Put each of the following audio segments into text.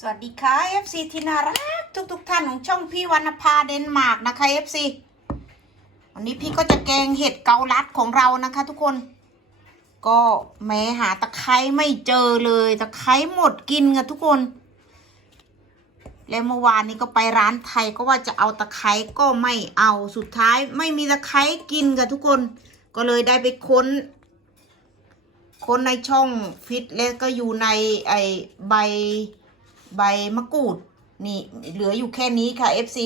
สวัสดีค่ะ FC ที่น่ารักทุกทุกท่านของช่องพี่วรรณภาเดนมาร์กนะคะ FC วันนี้พี่ก็จะแกงเห็ดเกาลัดของเรานะคะ ทุกคน ก็แม้หาตะไคร้ไม่เจอเลยตะไคร้หมดกินค่ะทุกคน แล้วเมื่อวานนี้ก็ไปร้านไทยก็ว่าจะเอาตะไคร้ก็ไม่เอาสุดท้ายไม่มีตะไคร้กินค่ะทุกคน ก็เลยได้ไปค้นค้นในช่องฟิตแล้วก็อยู่ในไอใบ ใบมะกรูด นี่เหลืออยู่แค่นี้ค่ะ FC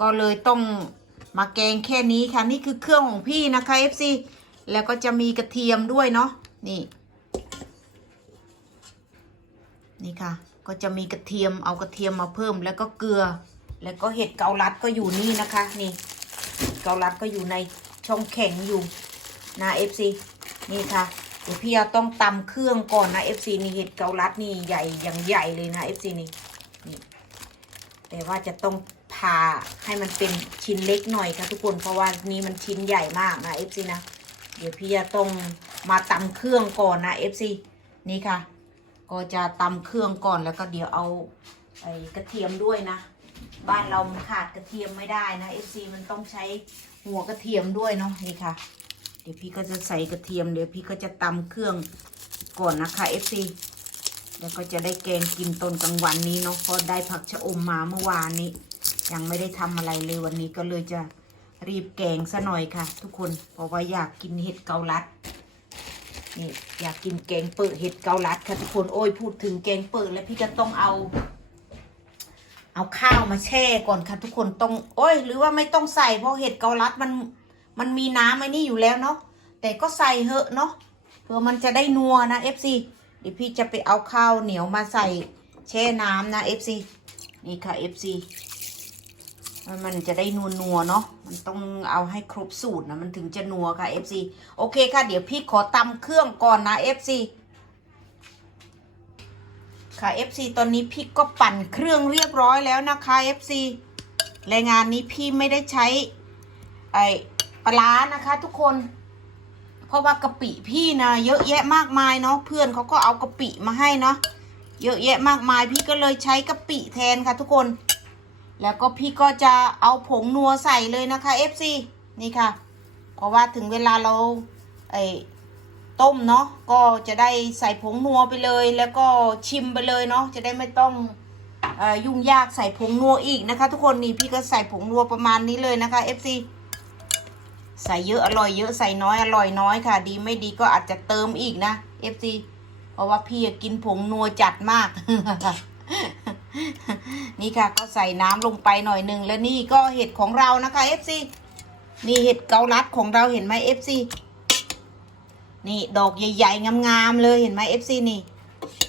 ก็เลยต้องมาแกงแค่นี้ค่ะ นี่คือเครื่องของพี่นะคะ FC แล้วก็จะมีกระเทียมด้วยเนาะนี่ นี่ค่ะ ก็จะมีกระเทียมเอากระเทียมมาเพิ่มแล้วก็เกลือ แล้วก็เห็ดเกาลัดก็อยู่นี่นะคะ นี่ เกาลัดก็อยู่ในช่องแข็งอยู่นะ FC นี่ค่ะ พี่จะต้องตำเครื่องก่อนนะ FC นี่เห็ดเกาลัดนี่ใหญ่อย่างใหญ่เลยนะ FC นี่นี่แต่ว่าจะต้องผ่าให้มันเป็นชิ้นเล็กหน่อยค่ะทุกคนเพราะว่านี่มันชิ้นใหญ่มากนะ FC นะเดี๋ยวพี่จะต้องมาตำเครื่องก่อนนะ FC นี่ค่ะ ก็จะตำเครื่องก่อนแล้วก็เดี๋ยวเอาไอ้กระเทียมด้วยนะ บ้านเรามันขาดกระเทียมไม่ได้นะ FC มันต้องใช้หัวกระเทียมด้วยเนาะนี่ค่ะ เดี๋ยวพี่ก็จะใส่กระเทียม เดี๋ยวพี่ก็จะตำเครื่องก่อนนะคะ FC แล้วก็จะได้แกงกินตอนกลางวันนี้เนาะเพราะได้ผักชะอมมาเมื่อวานนี้ ยังไม่ได้ทำอะไรเลยวันนี้ก็เลยจะรีบแกงซะหน่อยค่ะ ทุกคนเพราะว่าอยากกินเห็ดเกาลัดนี่อยากกินแกงเปิดเห็ดเกาลัดค่ะทุกคนโอ้ยพูดถึงแกงเปิดแล้วพี่ก็ต้องเอา เอาข้าวมาแช่ก่อนค่ะทุกคนต้อง โอ้ย หรือว่าไม่ต้องใส่เพราะเห็ดเกาลัดมัน มันมีน้ำไอ้นี่อยู่แล้วเนาะแต่ก็ใส่เหอะเนาะเพื่อมันจะได้นัวนะ FC เดี๋ยวพี่จะไปเอาข้าวเหนียวมาใส่แช่น้ำนะ FC นี่ค่ะ FC มันจะได้นัวนัวเนาะ มันต้องเอาให้ครบสูตรนะ มันถึงจะนัวค่ะ FC โอเคค่ะ เดี๋ยวพี่ขอตำเครื่องก่อนนะ FC ค่ะ FC ตอนนี้พี่ก็ปั่นเครื่องเรียบร้อยแล้วนะคะ FC รายงานนี้พี่ไม่ได้ใช้ไอ ปลาร้านะคะทุกคน เพราะว่ากะปิพี่นะเยอะแยะมากมายเนาะเพื่อนเขาก็เอากะปิมาให้เนาะเยอะแยะมากมายพี่ก็เลยใช้กะปิแทนค่ะทุกคน แล้วก็พี่ก็จะเอาผงนัวใส่เลยนะคะ FC นี่ค่ะ เพราะว่าถึงเวลาเราไอ้ต้มเนาะก็จะได้ใส่ผงนัวไปเลย แล้วก็ชิมไปเลยเนาะจะได้ไม่ต้องออยุ่งยากใส่ผงนัวอีกนะคะ ทุกคนนี่พี่ก็ใส่ผงนัวประมาณนี้เลยนะคะ FC ใส่เยอะอร่อยเยอะใส่น้อยอร่อยน้อยค่ะ ดีไม่ดีก็อาจจะเติมอีกนะ FC เพราะว่าพี่กินผงนัวจัดมาก นี่ค่ะก็ใส่น้ำลงไปหน่อยหนึ่งแล้วนี่ก็เห็ดของเรานะคะ FC นี่เห็ดเกาลัดของเราเห็นไหม FC นี่ดอกใหญ่ๆงามๆเลยเห็นไหม FC นี่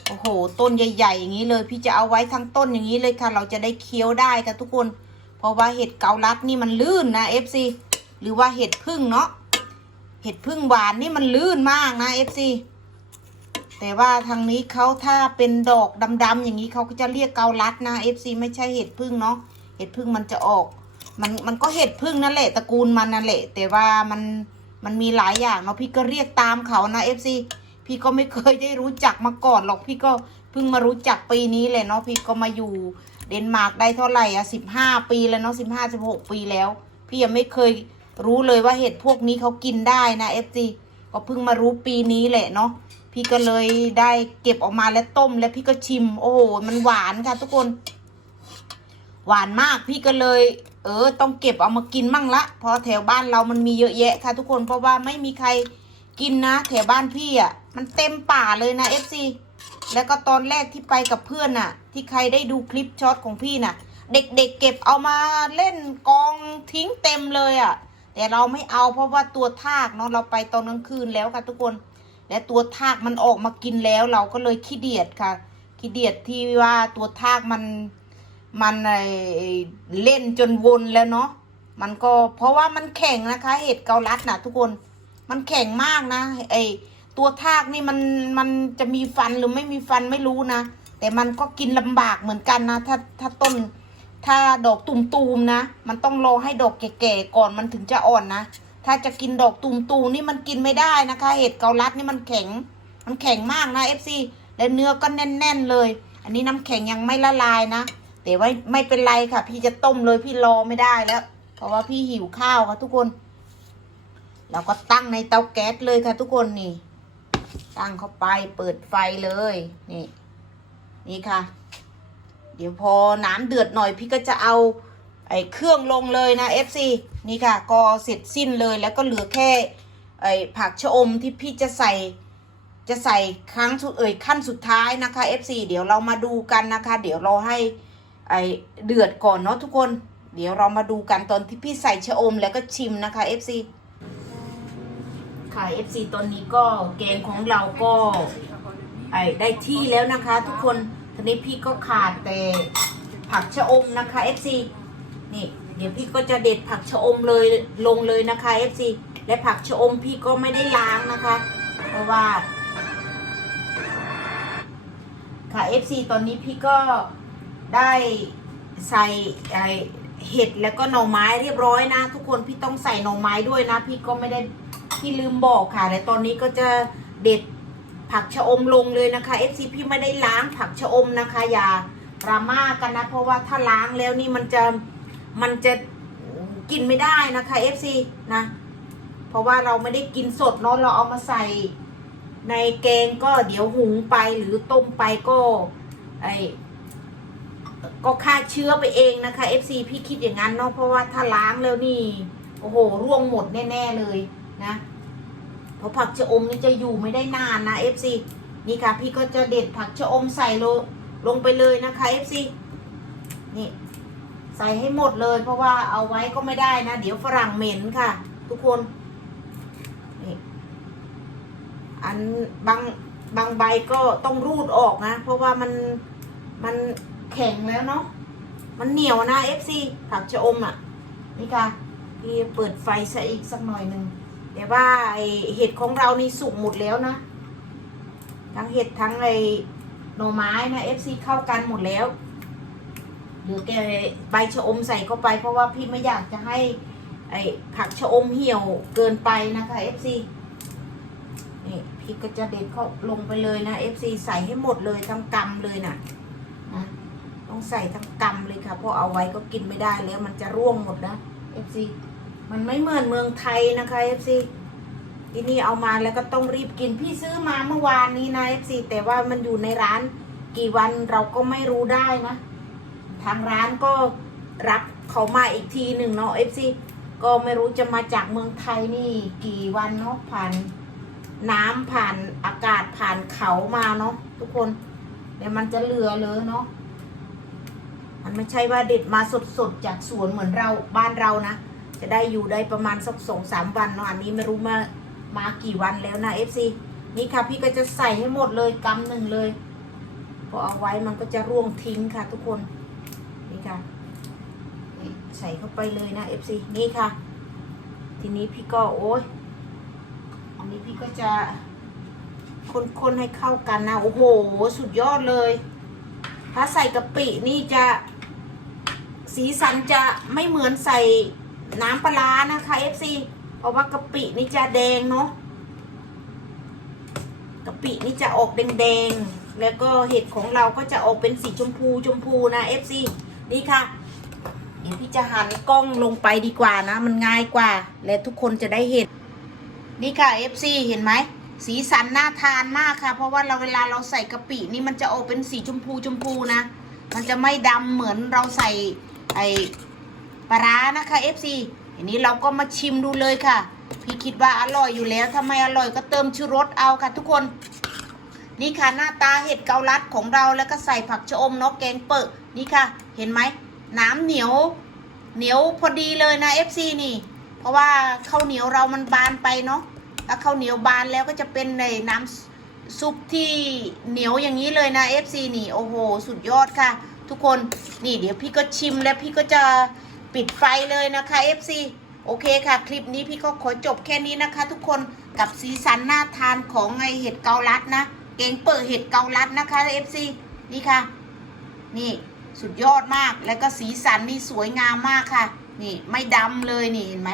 โอ้โห ต้นใหญ่ๆอย่างนี้เลย พี่จะเอาไว้ทั้งต้นอย่างนี้เลยค่ะ เราจะได้เคี้ยวได้ค่ะทุกคน เพราะว่าเห็ดเกาลัดนี่มันลื่นนะ FC หรือว่าเห็ดพึ่งเนาะเห็ดพึ่งหวานนี่มันลื่นมากนะ FC แต่ว่าทางนี้เขาถ้าเป็นดอกดำๆอย่างนี้เขาก็จะเรียกเกาลัดนะ FC ไม่ใช่เห็ดพึ่งเนาะเห็ดพึ่งมันจะออก มันมันก็เห็ดพึ่งนั่นแหละตระกูลมันนั่นแหละ แต่ว่ามันมันมีหลายอย่างเนาะพี่ก็เรียกตามเขานะ FC พี่ก็ไม่เคยได้รู้จักมาก่อนหรอกพี่ก็เพิ่งมารู้จักปีนี้เลยเนาะพี่ก็มาอยู่เดนมาร์กได้เท่าไหร่อะสิบห้าปีแล้วเนาะสิบห้าสิบหกปีแล้ว พี่ยังไม่เคย รู้เลยว่าเห็ดพวกนี้เขากินได้นะ FC ก็เพิ่งมารู้ปีนี้แหละเนาะพี่ก็เลยได้เก็บออกมาแล้วต้มแล้วพี่ก็ชิม โอ้โหมันหวานค่ะ ทุกคน หวานมากพี่ก็เลย เออ ต้องเก็บเอามากินมั่งละเพราะแถวบ้านเรามันมีเยอะแยะค่ะ ทุกคนเพราะว่าไม่มีใครกินนะแถวบ้านพี่อะ มันเต็มป่าเลยนะเอฟซีแล้วก็ตอนแรกที่ไปกับเพื่อนน่ะ ที่ใครได้ดูคลิปช็อตของพี่น่ะ เด็กๆเก็บเอามาเล่นกองทิ้งเต็มเลยอะ แต่เราไม่เอาเพราะว่าตัวทากเนาะเราไปตอนกลางคืนแล้วค่ะทุกคน และตัวทากมันออกมากินแล้ว เราก็เลยขี้เดียดค่ะขี้เดียดที่ว่าตัวทากมันมันไอ้เล่นจนวนแล้วเนาะมันก็เพราะว่ามันแข็งนะคะ เห็ดเกาลัดนะทุกคน มันแข็งมากนะไอตัวทากนี่มันมันจะมีฟันหรือไม่มีฟันไม่รู้นะแต่มันก็กินลำบากเหมือนกันนะถ้าถ้าต้น ถ้าดอกตุ่มๆนะ มันต้องรอให้ดอกแก่ๆก่อนมันถึงจะอ่อนนะ ถ้าจะกินดอกตุ่มๆนี่มันกินไม่ได้นะคะ เห็ดเกาลัดนี่มันแข็ง มันแข็งมากนะเอฟซีและเนื้อก็แน่น ๆเลย อันนี้น้ำแข็งยังไม่ละลายนะ แต่ว่าไม่เป็นไรค่ะ พี่จะต้มเลยพี่รอไม่ได้แล้ว เพราะว่าพี่หิวข้าวค่ะทุกคน เราก็ตั้งในเตาแก๊สเลยค่ะทุกคนนี่ ตั้งเข้าไปเปิดไฟเลย นี่ นี่ค่ะ ดี๋ยวพอน้ำเดือดหน่อยพี่ก็จะเอาไอ้เครื่องลงเลยนะ FC นี่ค่ะก็เสร็จสิ้นเลยแล้วก็เหลือแค่ไอ้ผักชะอมที่พี่จะใส่จะใส่ครั้งสุดเอ่ยขั้นสุดท้ายนะคะ FC เดี๋ยวเรามาดูกันนะคะ เดี๋ยวเราให้ไอเดือดก่อนเนาะทุกคน เดี๋ยวเรามาดูกันตอนที่พี่ใส่ชะอมแล้วก็ชิมนะคะ FC ค่ะ FC ตอนนี้ก็แกงของเราก็ไอได้ที่แล้วนะคะ ทุกคน ทีนี้พี่ก็ขาดแต่ผักชะอมนะคะ FC นี่ เดี๋ยวพี่ก็จะเด็ดผักชะอมเลยลงเลยนะคะ FC และผักชะอมพี่ก็ไม่ได้ล้างนะคะ เพราะว่าค่ะ FC ตอนนี้พี่ก็ได้ใส่ไอเห็ดแล้วก็หน่อไม้เรียบร้อยนะ ทุกคนพี่ต้องใส่หน่อไม้ด้วยนะ พี่ก็ไม่ได้พี่ลืมบอกค่ะ และตอนนี้ก็จะเด็ด ผักชะอมลงเลยนะคะ FC พี่ไม่ได้ล้างผักชะอมนะคะ อย่าดราม่ากันนะ เพราะว่าถ้าล้างแล้วนี่มันจะมันจะกินไม่ได้นะคะ FC นะ เพราะว่าเราไม่ได้กินสดเนาะเราเอามาใส่ในแกงก็เดี๋ยวหุงไปหรือต้มไปก็ไอก็ฆ่าเชื้อไปเองนะคะ FC พี่คิดอย่างนั้นเนาะเพราะว่าถ้าล้างแล้วนี่ โอ้โห ร่วงหมดแน่ ๆ เลยนะ เพราะผักชะอมนี่จะอยู่ไม่ได้นานนะ FC นี่ค่ะ พี่ก็จะเด็ดผักชะอมใส่ลงลงไปเลยนะคะ FC นี่ใส่ให้หมดเลย เพราะว่าเอาไว้ก็ไม่ได้นะ เดี๋ยวฝรั่งเหม็นค่ะ ทุกคนนี่อันบางบางใบก็ต้องรูดออกนะ เพราะว่ามันมันแข็งแล้วเนาะมันเหนียวนะ FC ผักชะอมอะ นี่ค่ะ พี่เปิดไฟใส่อีกสักหน่อยหนึ่ง แต่ว่าไอเห็ดของเรานี่สุกหมดแล้วนะ ทั้งเห็ดทั้งไอหน่อไม้นะ FC เข้ากันหมดแล้วเหลือแกใบชะอมใส่เข้าไป เพราะว่าพี่ไม่อยากจะให้ ไอผักชะอมเหี่ยวเกินไปนะคะ FC นี่พี่ก็จะเด็ดเข้าลงไปเลยนะ FC ใส่ให้หมดเลยทั้งกำเลยนะนะต้องใส่ทั้งกำเลยค่ะเพราะเอาไว้ก็กินไม่ได้แล้วมันจะร่วงหมดนะ FC มันไม่เหมือนเมืองไทยนะคะ FC ที่นี่เอามาแล้วก็ต้องรีบกินพี่ซื้อมาเมื่อวานนี้นะ FC แต่ว่ามันอยู่ในร้านกี่วันเราก็ไม่รู้ได้นะทางร้านก็รับเขามาอีกทีหนึ่งเนาะ FC ก็ไม่รู้จะมาจากเมืองไทยนี่ กี่วันเนาะผ่านน้ำผ่านอากาศผ่านเขามาเนาะทุกคนเดี๋ยวมันจะเหลือเลยเนาะมันไม่ใช่ว่าเด็ดมาสดๆจากสวนเหมือนเราบ้านเรานะ จะได้อยู่ได้ประมาณสักสองสามวันเนาะอันนี้ไม่รู้มามากี่วันแล้วนะ FC นี่ค่ะพี่ก็จะใส่ให้หมดเลยกำหนึ่งเลยพอเอาไว้มันก็จะร่วงทิ้งค่ะทุกคนนี่ค่ะใส่เข้าไปเลยนะ FC นี่ค่ะ ทีนี้พี่ก็โอ้ยอันนี้พี่ก็จะคนๆให้เข้ากันนะโอ้โหสุดยอดเลย ถ้าใส่กะปินี่จะสีสันจะไม่เหมือนใส่ น้ำปลานะคะ FC เพราะว่ากะปินี่จะแดงเนาะกะปินี่จะออกแดงๆ แล้วก็เห็ดของเราก็จะออกเป็นสีชมพูชมพูนะ FC นี่ค่ะ เดี๋ยวพี่จะหันกล้องลงไปดีกว่านะ มันง่ายกว่า และทุกคนจะได้เห็น นี่ค่ะ FC เห็นไหม สีสันน่าทานมากค่ะ เพราะว่าเราเวลาเราใส่กะปินี่มันจะออกเป็นสีชมพูชมพูนะ มันจะไม่ดำเหมือนเราใส่ไอ ปลาร้านะคะ FC อันนี้เราก็มาชิมดูเลยค่ะ พี่คิดว่าอร่อยอยู่แล้วถ้าไมอร่อยก็เติมชูรสเอาค่ะ ทุกคน นี่ค่ะหน้าตาเห็ดเกาลัดของเราแล้วก็ใส่ผักชะอมเนาะแกงเปิดนี่ค่ะ เห็นไหมน้ำเหนียว เหนียวพอดีเลยนะ FC นี่ เพราะว่าข้าวเหนียวเรามันบานไปเนาะถ้าข้าวเหนียวบานแล้วก็จะเป็นในน้ำซุปที่เหนียวอย่างนี้เลยนะ FC นี่โอ้โห สุดยอดค่ะ ทุกคนนี่เดี๋ยวพี่ก็ชิมแล้วพี่ก็จะ ปิดไฟเลยนะคะ FC โอเคค่ะ คลิปนี้พี่ก็ขอจบแค่นี้นะคะ ทุกคนกับสีสันน่าทานของไอเห็ดเกาลัดนะเก่งเปิดเห็ดเกาลัดนะคะ FC นี่ค่ะ นี่สุดยอดมากแล้วก็สีสันนี่สวยงามมากค่ะ นี่ไม่ดำเลยนี่เห็นไหม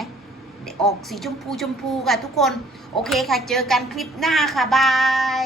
ออกสีชมพูชมพูค่ะทุกคน โอเคค่ะ เจอกันคลิปหน้าค่ะ บาย